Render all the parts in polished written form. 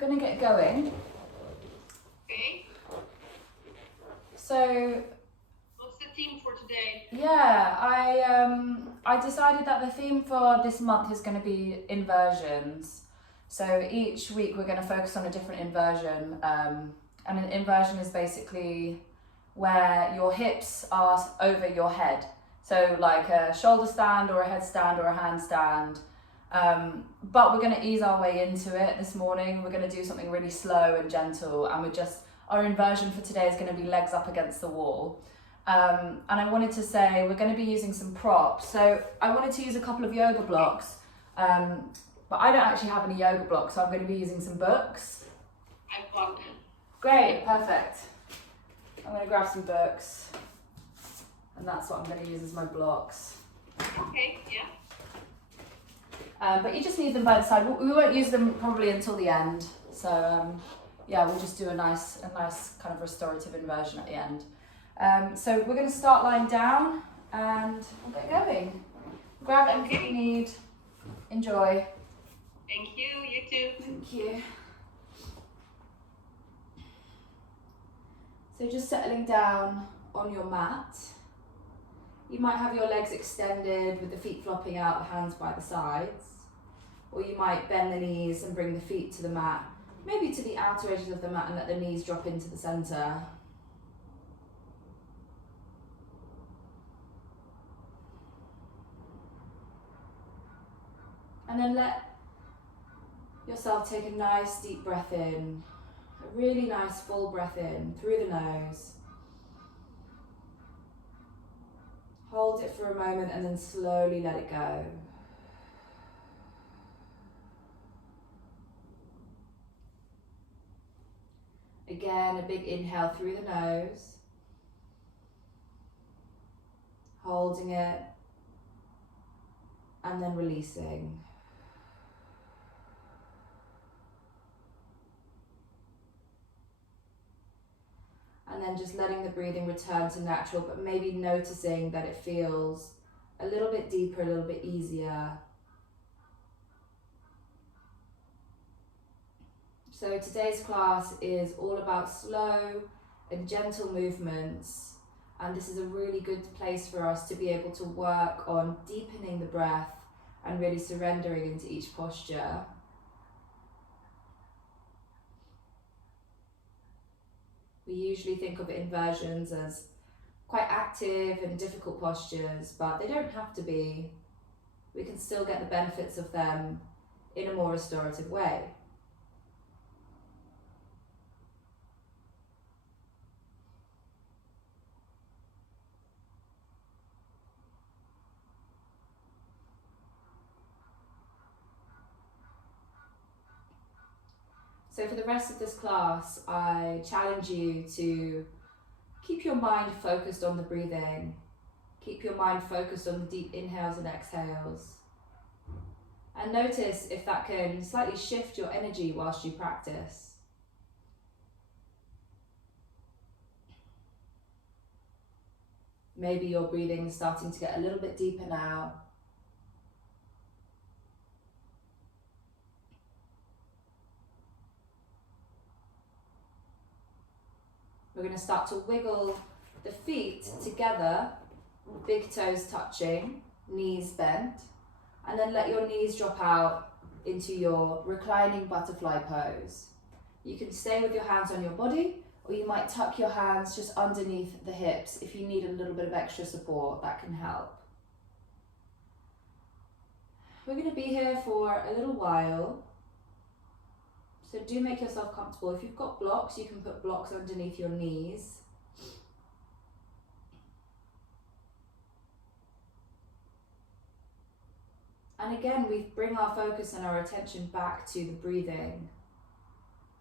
we're going to get going. Okay. So, what's the theme for today? Yeah, I decided that the theme for this month is going to be inversions. So each week we're going to focus on a different inversion, and an inversion is basically where your hips are over your head. So like a shoulder stand or a headstand or a handstand. But we're going to ease our way into it this morning. We're going to do something really slow and gentle, and our inversion for today is going to be legs up against the wall. And I wanted to say we're going to be using some props. So I wanted to use a couple of yoga blocks, but I don't actually have any yoga blocks, so I'm going to be using some books. I've got them. Great, perfect. I'm going to grab some books, and that's what I'm going to use as my blocks. Okay, yeah. But you just need them by the side. We won't use them probably until the end. So yeah, we'll just do a nice kind of restorative inversion at the end. So we're going to start lying down and we'll get going. Grab everything you need. Enjoy. Thank you, you too. Thank you. So just settling down on your mat. You might have your legs extended with the feet flopping out, the hands by the sides. Or you might bend the knees and bring the feet to the mat, maybe to the outer edges of the mat, and let the knees drop into the center. And then let yourself take a nice deep breath in, a really nice full breath in through the nose. Hold it for a moment and then slowly let it go. Again, a big inhale through the nose. Holding it and then releasing. And then just letting the breathing return to natural, but maybe noticing that it feels a little bit deeper, a little bit easier. So today's class is all about slow and gentle movements, and this is a really good place for us to be able to work on deepening the breath and really surrendering into each posture. We usually think of inversions as quite active and difficult postures, but they don't have to be. We can still get the benefits of them in a more restorative way. So for the rest of this class, I challenge you to keep your mind focused on the breathing. Keep your mind focused on the deep inhales and exhales. And notice if that can slightly shift your energy whilst you practice. Maybe your breathing is starting to get a little bit deeper now. We're going to start to wiggle the feet together, big toes touching, knees bent, and then let your knees drop out into your reclining butterfly pose. You can stay with your hands on your body, or you might tuck your hands just underneath the hips if you need a little bit of extra support. That can help. We're going to be here for a little while. So do make yourself comfortable. If you've got blocks, you can put blocks underneath your knees. And again, we bring our focus and our attention back to the breathing.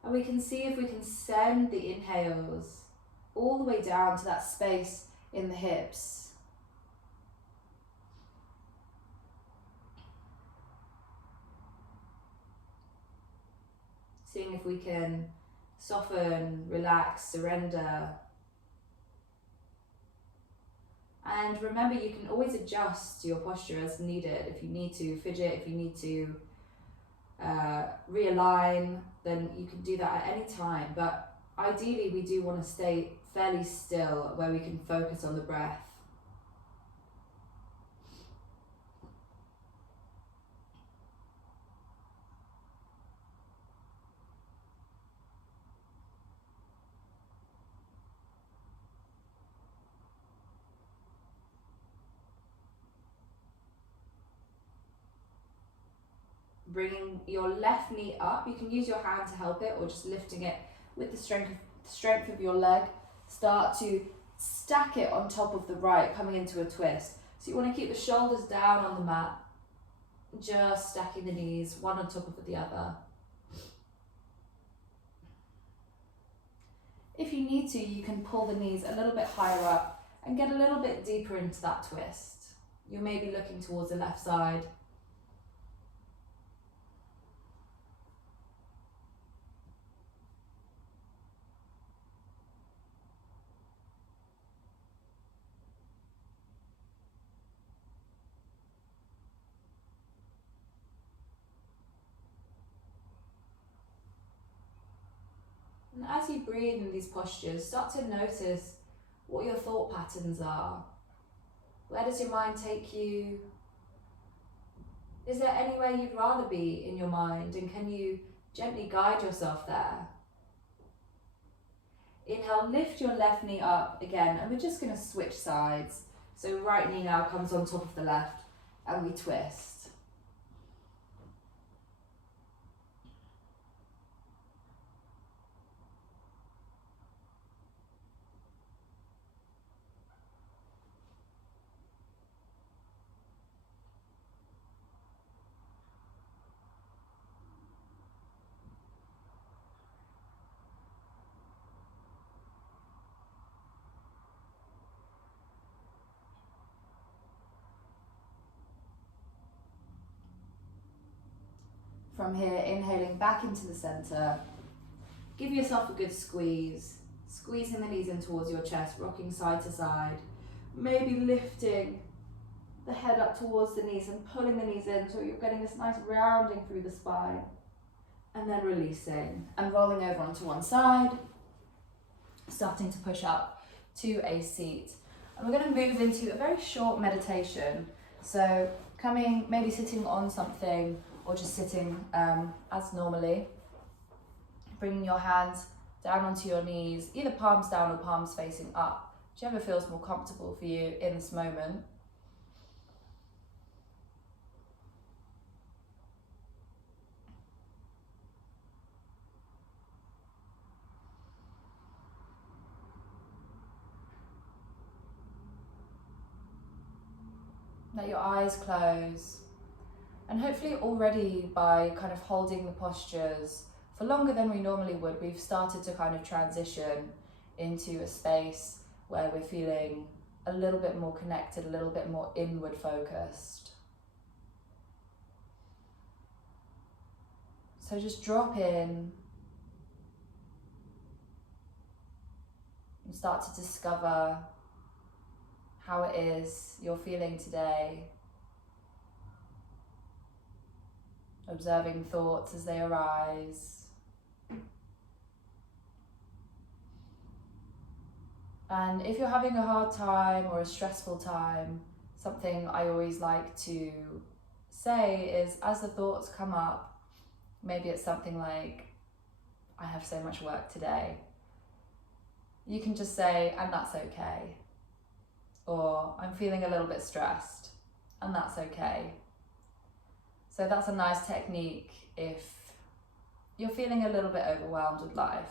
And we can see if we can send the inhales all the way down to that space in the hips. Seeing if we can soften, relax, surrender. And remember, you can always adjust your posture as needed. If you need to fidget, if you need to realign, then you can do that at any time. But ideally, we do want to stay fairly still where we can focus on the breath. Bringing your left knee up, you can use your hand to help it, or just lifting it with the strength of your leg. Start to stack it on top of the right, coming into a twist. So you want to keep the shoulders down on the mat, just stacking the knees one on top of the other. If you need to, you can pull the knees a little bit higher up and get a little bit deeper into that twist. You may be looking towards the left side. And as you breathe in these postures, start to notice what your thought patterns are. Where does your mind take you? Is there anywhere you'd rather be in your mind, and can you gently guide yourself there? Inhale, lift your left knee up again, and we're just going to switch sides. So right knee now comes on top of the left, and we twist. From here, inhaling back into the center. Give yourself a good squeeze. Squeezing the knees in towards your chest, rocking side to side. Maybe lifting the head up towards the knees and pulling the knees in so you're getting this nice rounding through the spine. And then releasing and rolling over onto one side. Starting to push up to a seat. And we're going to move into a very short meditation. So coming, maybe sitting on something, or just sitting as normally. Bringing your hands down onto your knees, either palms down or palms facing up, whichever feels more comfortable for you in this moment. Let your eyes close. And hopefully already by kind of holding the postures for longer than we normally would, we've started to kind of transition into a space where we're feeling a little bit more connected, a little bit more inward focused. So just drop in and start to discover how it is you're feeling today. Observing thoughts as they arise. And if you're having a hard time or a stressful time, something I always like to say is, as the thoughts come up, maybe it's something like, I have so much work today. You can just say, and that's okay. Or I'm feeling a little bit stressed, and that's okay. So that's a nice technique if you're feeling a little bit overwhelmed with life.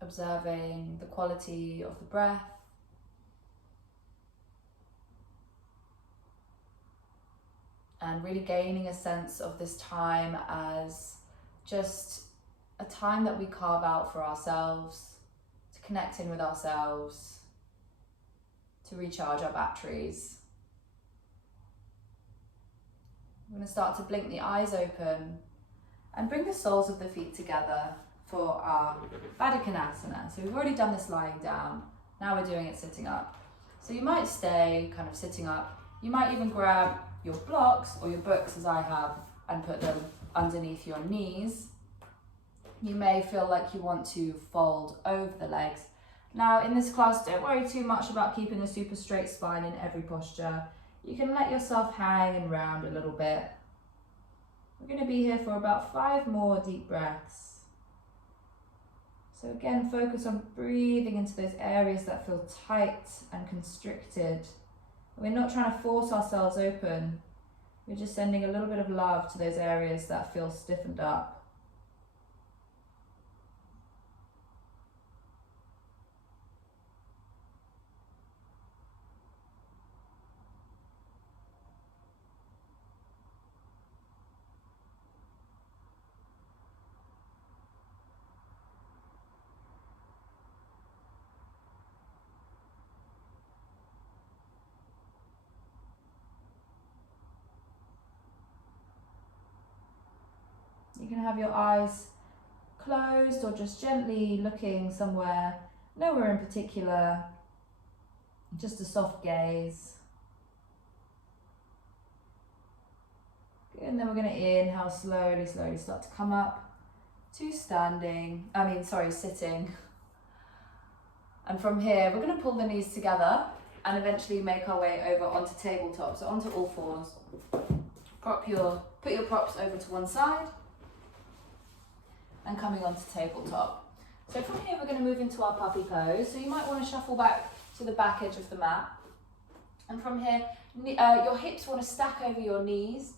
Observing the quality of the breath. And really gaining a sense of this time as just a time that we carve out for ourselves, to connect in with ourselves, to recharge our batteries. We're going to start to blink the eyes open and bring the soles of the feet together for our Baddha Konasana. So we've already done this lying down, now we're doing it sitting up. So you might stay kind of sitting up, you might even grab your blocks or your books as I have and put them underneath your knees. You may feel like you want to fold over the legs. Now in this class, don't worry too much about keeping a super straight spine in every posture. You can let yourself hang and round a little bit. We're going to be here for about 5 more deep breaths. So again, focus on breathing into those areas that feel tight and constricted. We're not trying to force ourselves open. We're just sending a little bit of love to those areas that feel stiffened up. You can have your eyes closed or just gently looking somewhere, nowhere in particular, just a soft gaze. Good, and then we're going to inhale slowly, slowly start to come up to sitting. And from here, we're going to pull the knees together and eventually make our way over onto tabletop, so onto all fours. Put your props over to one side. And coming onto tabletop. So from here we're going to move into our puppy pose. So you might want to shuffle back to the back edge of the mat. And from here, your hips want to stack over your knees.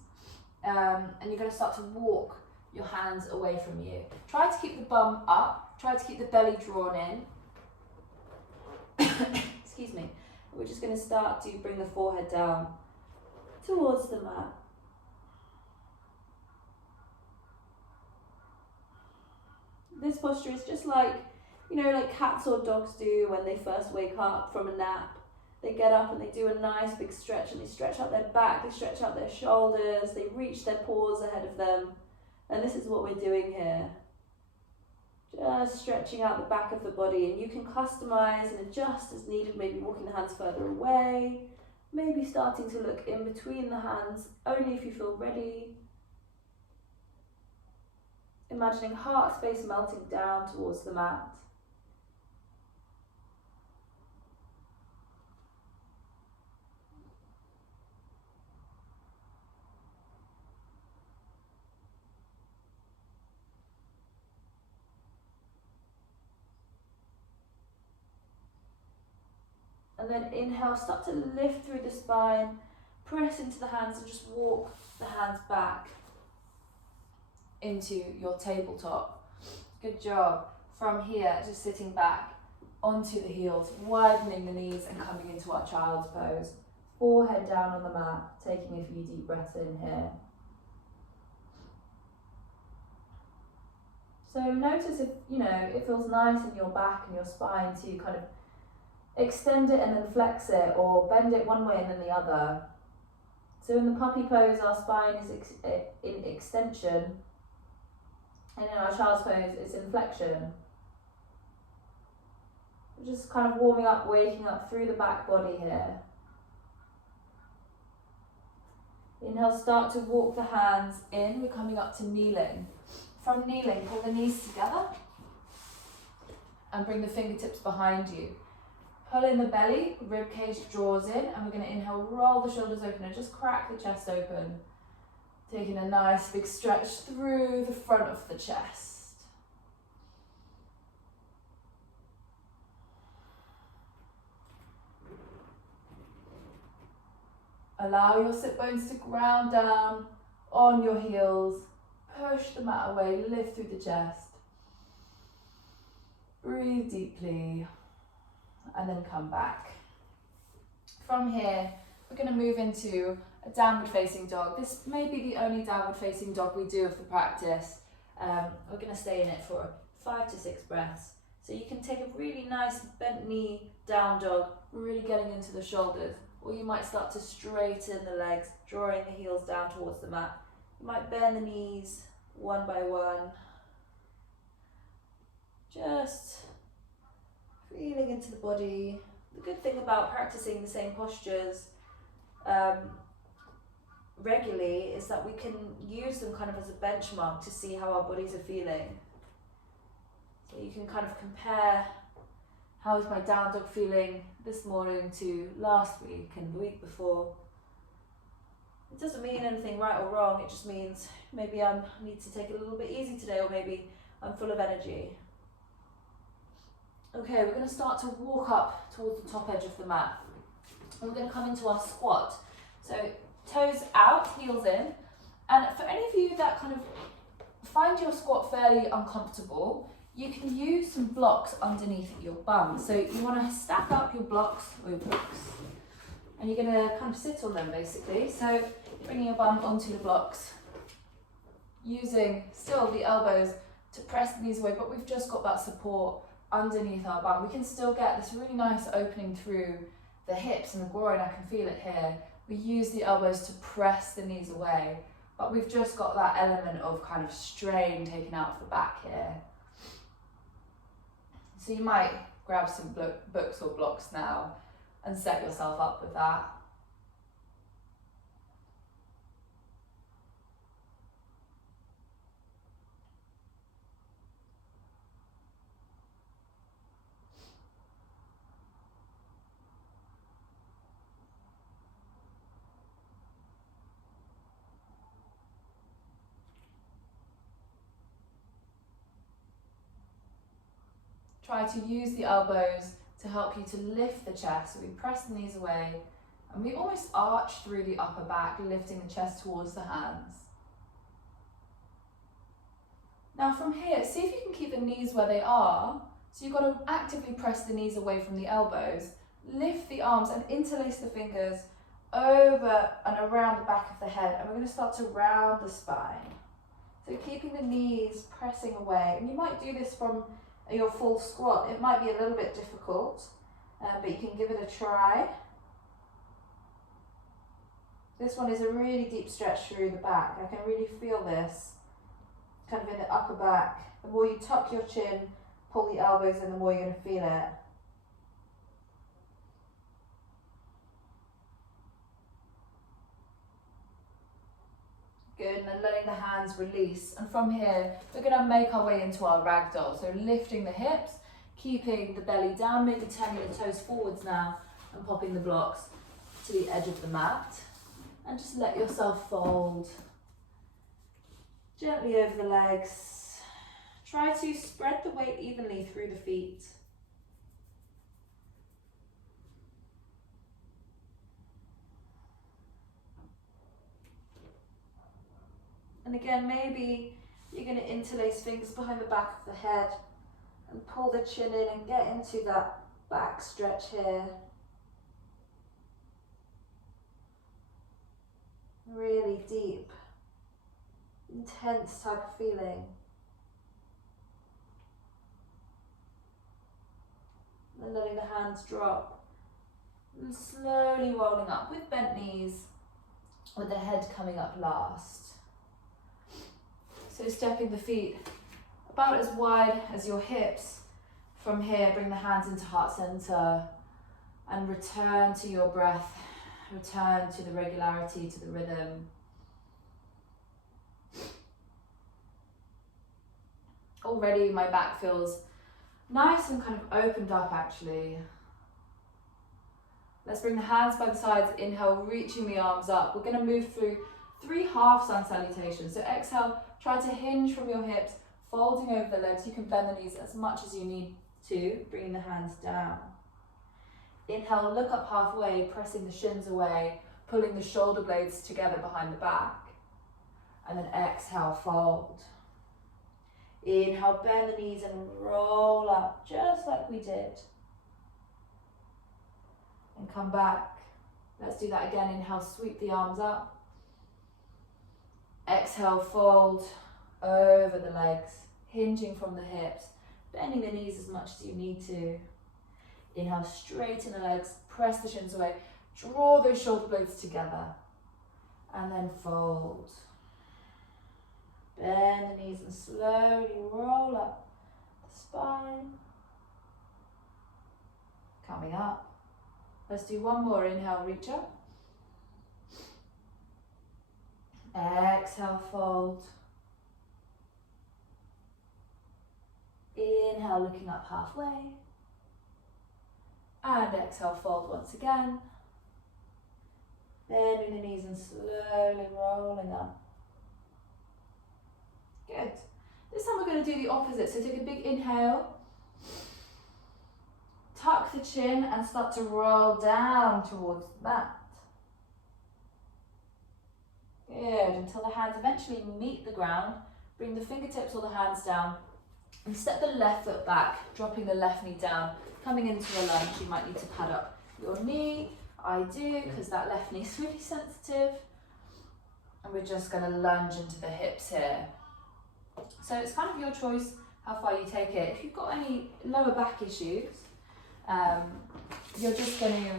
And you're going to start to walk your hands away from you. Try to keep the bum up. Try to keep the belly drawn in. Excuse me. We're just going to start to bring the forehead down towards the mat. This posture is just like, like cats or dogs do when they first wake up from a nap. They get up and they do a nice big stretch and they stretch out their back, they stretch out their shoulders, they reach their paws ahead of them. And this is what we're doing here. Just stretching out the back of the body, and you can customize and adjust as needed, maybe walking the hands further away, maybe starting to look in between the hands, only if you feel ready. Imagining heart space melting down towards the mat. And then inhale, start to lift through the spine, press into the hands and just walk the hands back into your tabletop. Good job. From here, just sitting back onto the heels, widening the knees and coming into our child's pose. Forehead down on the mat, taking a few deep breaths in here. So notice if, it feels nice in your back and your spine to kind of extend it and then flex it, or bend it one way and then the other. So in the puppy pose, our spine is in extension, and in our child's pose, it's in flexion. We're just kind of warming up, waking up through the back body here. Inhale, start to walk the hands in. We're coming up to kneeling. From kneeling, pull the knees together and bring the fingertips behind you. Pull in the belly, rib cage draws in, and we're going to inhale, roll the shoulders open and just crack the chest open. Taking a nice big stretch through the front of the chest. Allow your sit bones to ground down on your heels. Push the mat away, lift through the chest. Breathe deeply. And then come back. From here, we're going to move into a downward facing dog. This may be the only downward facing dog we do of the practice. We're going to stay in it for 5 to 6 breaths. So you can take a really nice bent knee down dog, really getting into the shoulders. Or you might start to straighten the legs, drawing the heels down towards the mat. You might bend the knees one by one. Just feeling into the body. The good thing about practicing the same postures regularly is that we can use them kind of as a benchmark to see how our bodies are feeling. So you can kind of compare, how is my down dog feeling this morning to last week and the week before. It doesn't mean anything right or wrong, it just means maybe I need to take it a little bit easy today, or maybe I'm full of energy. Okay, we're going to start to walk up towards the top edge of the mat. And we're going to come into our squat. So toes out, heels in. And for any of you that kind of find your squat fairly uncomfortable, you can use some blocks underneath your bum. So you want to stack up your blocks, and you're going to kind of sit on them basically. So bringing your bum onto the blocks, using still the elbows to press the knees away, but we've just got that support underneath our bum. We can still get this really nice opening through the hips and the groin. I can feel it here. We use the elbows to press the knees away, but we've just got that element of kind of strain taken out of the back here. So you might grab some books or blocks now and set yourself up with that. Try to use the elbows to help you to lift the chest. So we press the knees away and we almost arch through the upper back, lifting the chest towards the hands. Now from here, see if you can keep the knees where they are. So you've got to actively press the knees away from the elbows, lift the arms and interlace the fingers over and around the back of the head. And we're going to start to round the spine. So keeping the knees pressing away. And you might do this from your full squat. It might be a little bit difficult, but you can give it a try. This one is a really deep stretch through the back. I can really feel this kind of in the upper back. The more you tuck your chin, pull the elbows in, the more you're going to feel it. Good, and then letting the hands release. And from here, we're going to make our way into our ragdoll. So lifting the hips, keeping the belly down, maybe turning the toes forwards now and popping the blocks to the edge of the mat. And just let yourself fold gently over the legs. Try to spread the weight evenly through the feet. And again, maybe you're going to interlace fingers behind the back of the head and pull the chin in and get into that back stretch here. Really deep, intense type of feeling. And letting the hands drop. And slowly rolling up with bent knees, with the head coming up last. So stepping the feet about as wide as your hips. From here, bring the hands into heart center and return to your breath. Return to the regularity, to the rhythm. Already my back feels nice and kind of opened up actually. Let's bring the hands by the sides. Inhale, reaching the arms up. We're going to move through 3 half sun salutations. So exhale, try to hinge from your hips, folding over the legs. You can bend the knees as much as you need to, bringing the hands down. Inhale, look up halfway, pressing the shins away, pulling the shoulder blades together behind the back. And then exhale, fold. Inhale, bend the knees and roll up, just like we did. And come back. Let's do that again. Inhale, sweep the arms up. Exhale, fold over the legs, hinging from the hips, bending the knees as much as you need to. Inhale, straighten the legs, press the shins away, draw those shoulder blades together, and then fold. Bend the knees and slowly roll up the spine. Coming up. Let's do one more. Inhale, reach up. Exhale, fold. Inhale, looking up halfway. And exhale, fold once again. Bending the knees and slowly rolling up. Good. This time we're going to do the opposite. So take a big inhale. Tuck the chin and start to roll down towards the mat. Good. Until the hands eventually meet the ground. Bring the fingertips or the hands down. And step the left foot back, dropping the left knee down. Coming into a lunge, you might need to pad up your knee. I do, because that left knee is really sensitive. And we're just going to lunge into the hips here. So it's kind of your choice how far you take it. If you've got any lower back issues, you're just going to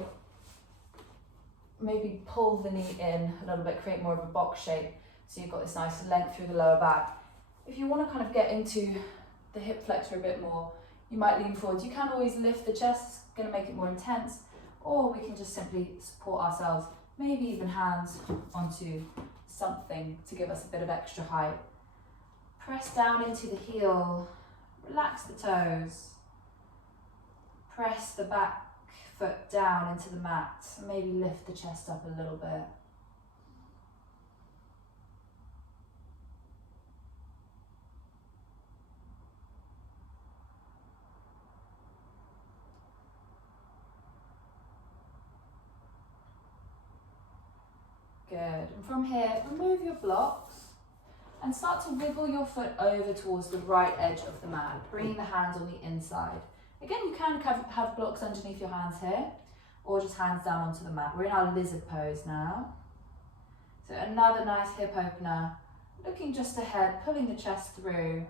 maybe pull the knee in a little bit, create more of a box shape. So you've got this nice length through the lower back. If you want to kind of get into the hip flexor a bit more, you might lean forward. You can always lift the chest, it's going to make it more intense, or we can just simply support ourselves, maybe even hands onto something to give us a bit of extra height. Press down into the heel, relax the toes, press the back foot down into the mat, and maybe lift the chest up a little bit. Good, and from here, remove your blocks and start to wiggle your foot over towards the right edge of the mat, bringing the hands on the inside. Again, you can have blocks underneath your hands here, or just hands down onto the mat. We're in our lizard pose now. So another nice hip opener, looking just ahead, pulling the chest through.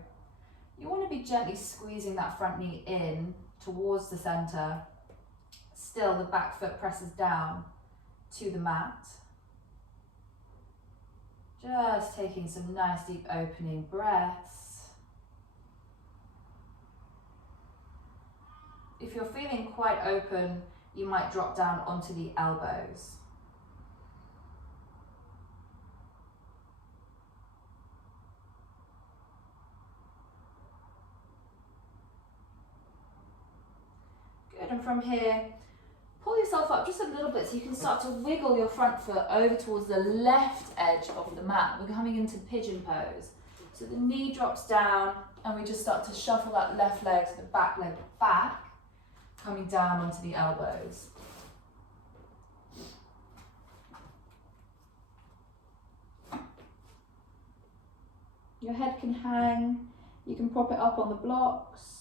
You want to be gently squeezing that front knee in towards the center. Still, the back foot presses down to the mat. Just taking some nice deep opening breaths. If you're feeling quite open, you might drop down onto the elbows. Good, and from here, pull yourself up just a little bit so you can start to wiggle your front foot over towards the left edge of the mat. We're coming into pigeon pose. So the knee drops down and we just start to shuffle that left leg to the back leg back, coming down onto the elbows. Your head can hang, you can prop it up on the blocks.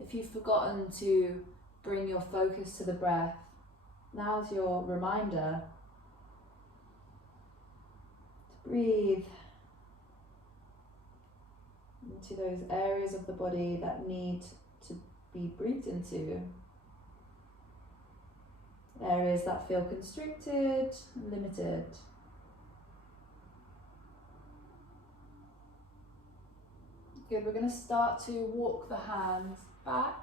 If you've forgotten to bring your focus to the breath, now's your reminder to breathe into those areas of the body that need to be breathed into. Areas that feel constricted, limited. Good, we're going to start to walk the hands back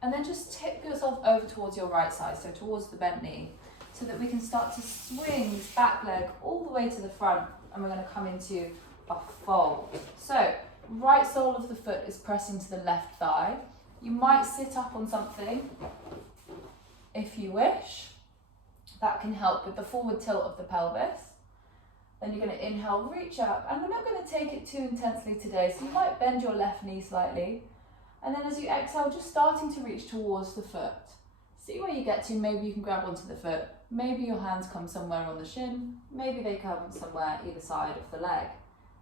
and then just tip yourself over towards your right side, so towards the bent knee. so that we can start to swing this back leg all the way to the front, and we're going to come into a fold. So right sole of the foot is pressing to the left thigh. You might sit up on something if you wish. That can help with the forward tilt of the pelvis. Then you're going to inhale, reach up, and we're not going to take it too intensely today, so you might bend your left knee slightly. And then as you exhale, just starting to reach towards the foot. See where you get to. Maybe you can grab onto the foot. Maybe your hands come somewhere on the shin. Maybe they come somewhere either side of the leg.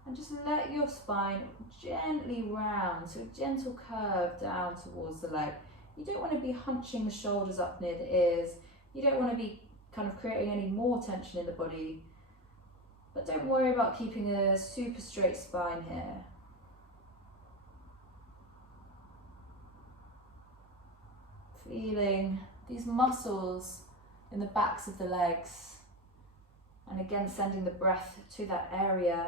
And just let your spine gently round, so a gentle curve down towards the leg. You don't want to be hunching the shoulders up near the ears. You don't want to be kind of creating any more tension in the body. But don't worry about keeping a super straight spine here. Feeling these muscles in the backs of the legs. And again, sending the breath to that area.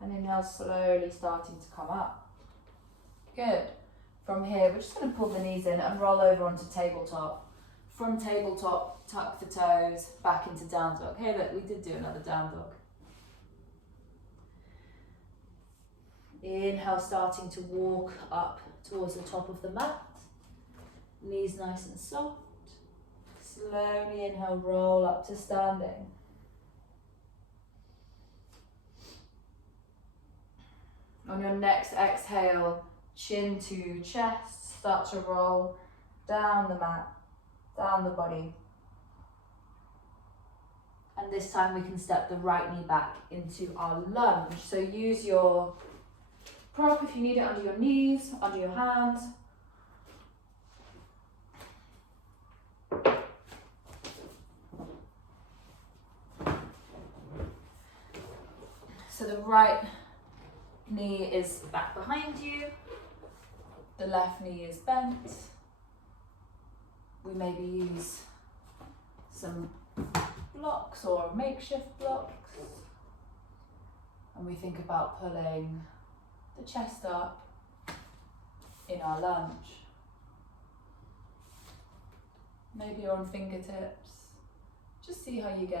And inhale, slowly starting to come up. Good. From here, we're just going to pull the knees in and roll over onto tabletop. From tabletop, tuck the toes back into down dog. Hey, look, we did do another down dog. Inhale, starting to walk up towards the top of the mat. Knees nice and soft. Slowly inhale, roll up to standing. On your next exhale, chin to chest, start to roll down the mat, down the body. And this time we can step the right knee back into our lunge. So use your prop if you need it under your knees, under your hands. So the right knee is back behind you, the left knee is bent. We maybe use some blocks or makeshift blocks, and we think about pulling the chest up in our lunge. Maybe you're on fingertips, just see how you go.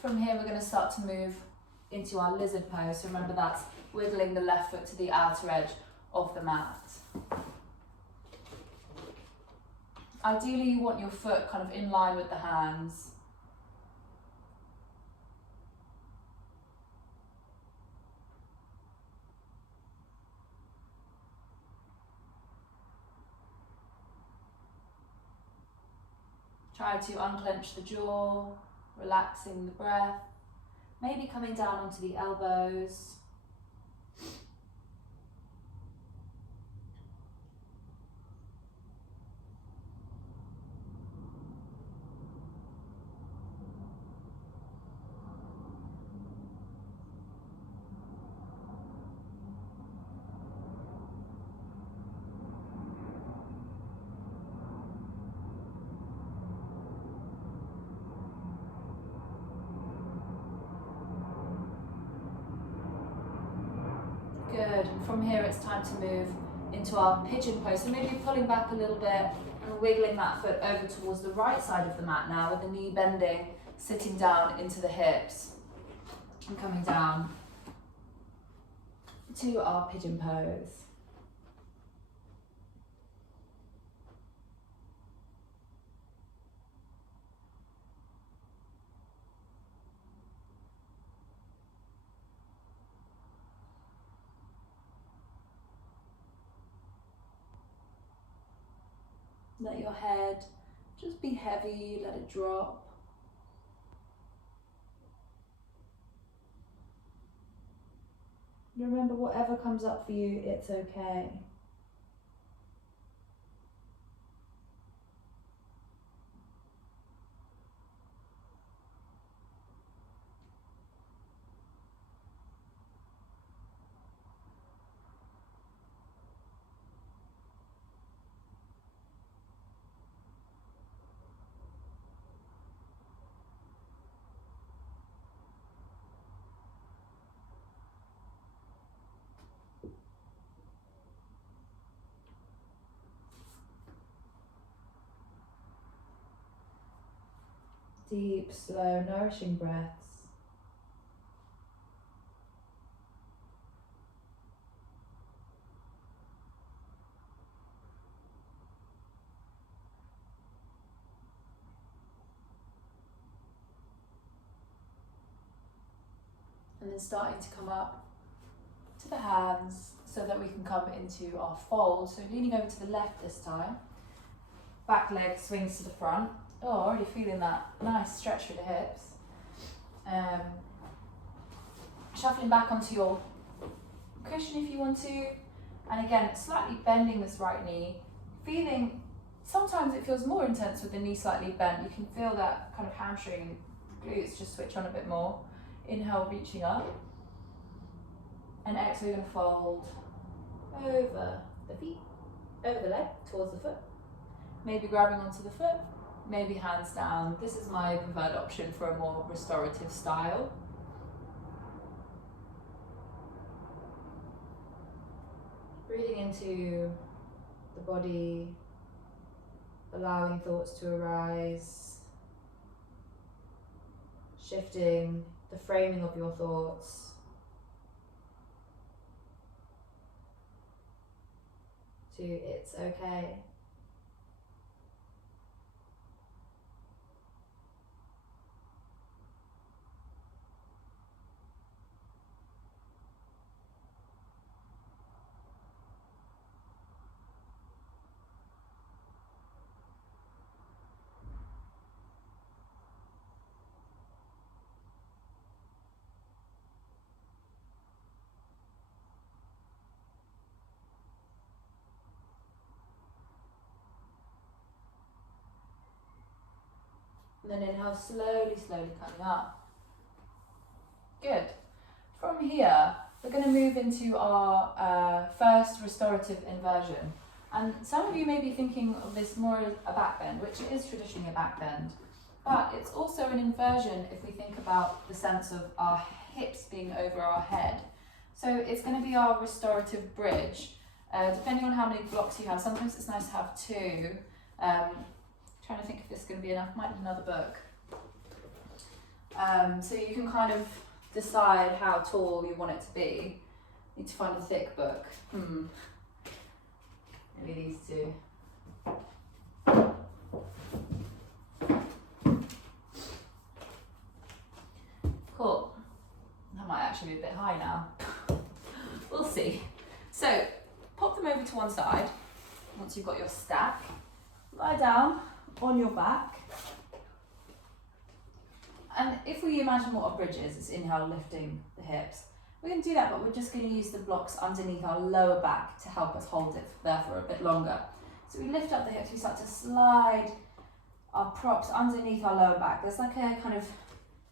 From here, we're going to start to move into our lizard pose. So remember, that's wiggling the left foot to the outer edge of the mat. Ideally, you want your foot kind of in line with the hands. Try to unclench the jaw. Relaxing the breath, maybe coming down onto the elbows. Good, and from here it's time to move into our pigeon pose. So maybe pulling back a little bit and wiggling that foot over towards the right side of the mat now, with the knee bending, sitting down into the hips and coming down to our pigeon pose. Let your head just be heavy, let it drop. Remember, whatever comes up for you, it's okay. Deep, slow, nourishing breaths. And then starting to come up to the hands so that we can come into our fold. So leaning over to the left this time. Back leg swings to the front. Oh, already feeling that nice stretch through the hips. Shuffling back onto your cushion if you want to. And again, slightly bending this right knee. Feeling, sometimes it feels more intense with the knee slightly bent. You can feel that kind of hamstring glutes just switch on a bit more. Inhale, reaching up. And exhale, you're going to fold over the feet, over the leg, towards the foot. Maybe grabbing onto the foot, maybe hands down. This is my preferred option for a more restorative style. Breathing into the body, allowing thoughts to arise, shifting the framing of your thoughts to it's okay. And then inhale, slowly, slowly coming up. Good. From here, we're going to move into our first restorative inversion. And some of you may be thinking of this more as a back bend, which is traditionally a back bend. But it's also an inversion if we think about the sense of our hips being over our head. So it's going to be our restorative bridge. Depending on how many blocks you have, sometimes it's nice to have two. Trying to think if this is going to be enough, might need another book. So you can kind of decide how tall you want it to be. Need to find a thick book. Maybe these two. Cool. That might actually be a bit high now. We'll see. So pop them over to one side once you've got your stack. Lie down on your back. And if we imagine what a bridge is, it's inhale, lifting the hips. We're going to do that, but we're just going to use the blocks underneath our lower back to help us hold it there for a bit longer. So we lift up the hips, we start to slide our props underneath our lower back. There's like a kind of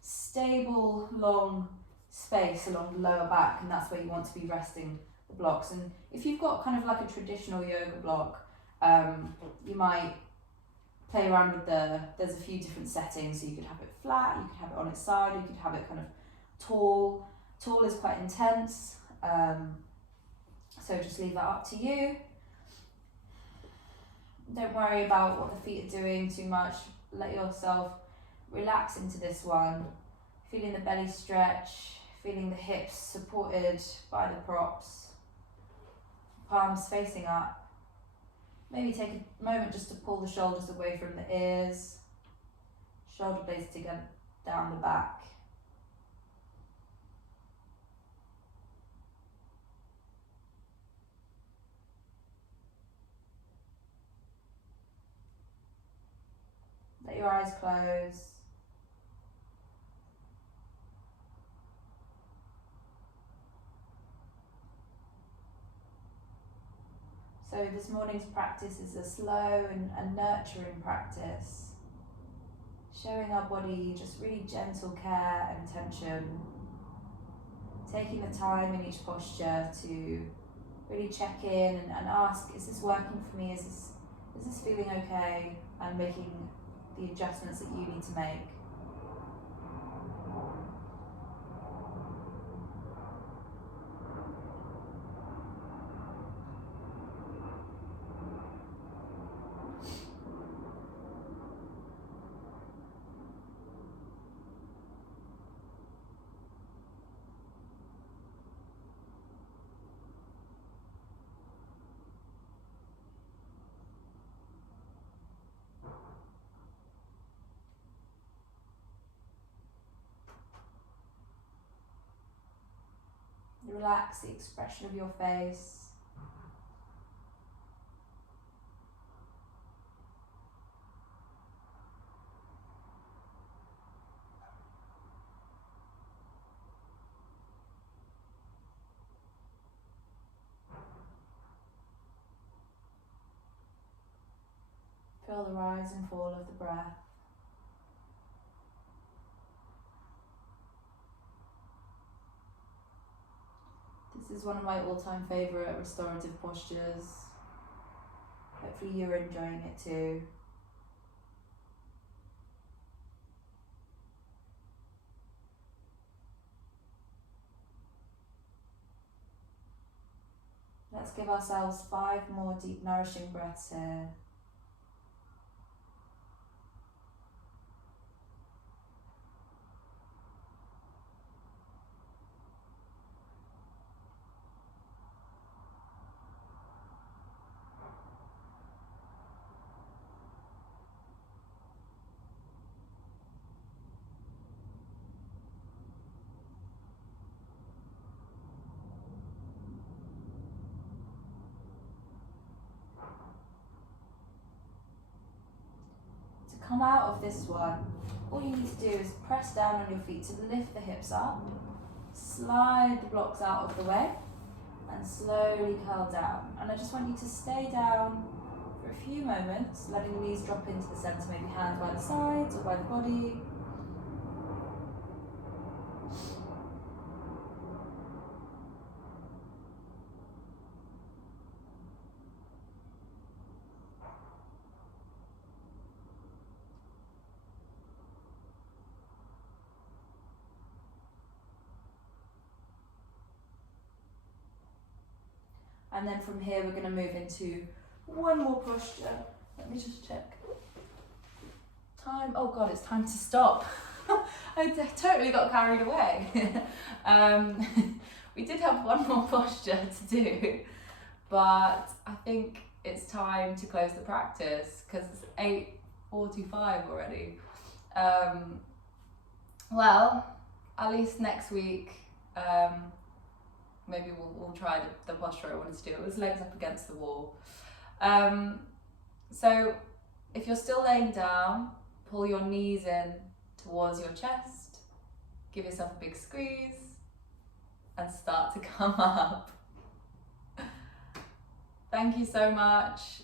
stable, long space along the lower back, and that's where you want to be resting the blocks. And if you've got kind of like a traditional yoga block, you might play around with there's a few different settings. So you could have it flat, you could have it on its side, you could have it kind of tall. Tall is quite intense, so just leave that up to you. Don't worry about what the feet are doing too much. Let yourself relax into this one. Feeling the belly stretch, feeling the hips supported by the props. Palms facing up. Maybe take a moment just to pull the shoulders away from the ears. Shoulder blades to get down the back. your eyes closed. So this morning's practice is a slow and nurturing practice, showing our body just really gentle care and attention, taking the time in each posture to really check in and ask, is this working for me? Is this feeling okay? And making the adjustments that you need to make. Relax the expression of your face. Feel the rise and fall of the breath. This is one of my all-time favourite restorative postures. Hopefully you're enjoying it too. Let's give ourselves 5 more deep, nourishing breaths here. To come out of this one, all you need to do is press down on your feet to lift the hips up, slide the blocks out of the way, and slowly curl down. And I just want you to stay down for a few moments, letting the knees drop into the centre, maybe hands by the sides or by the body. And then from here we're going to move into one more posture. Let me just check. Time, oh God, it's time to stop. I totally got carried away. We did have one more posture to do, but I think it's time to close the practice because it's 8:45 already. Well, at least next week, maybe we'll try the posture I wanted to do. It was legs up against the wall. So if you're still laying down, pull your knees in towards your chest, give yourself a big squeeze, and start to come up. Thank you so much.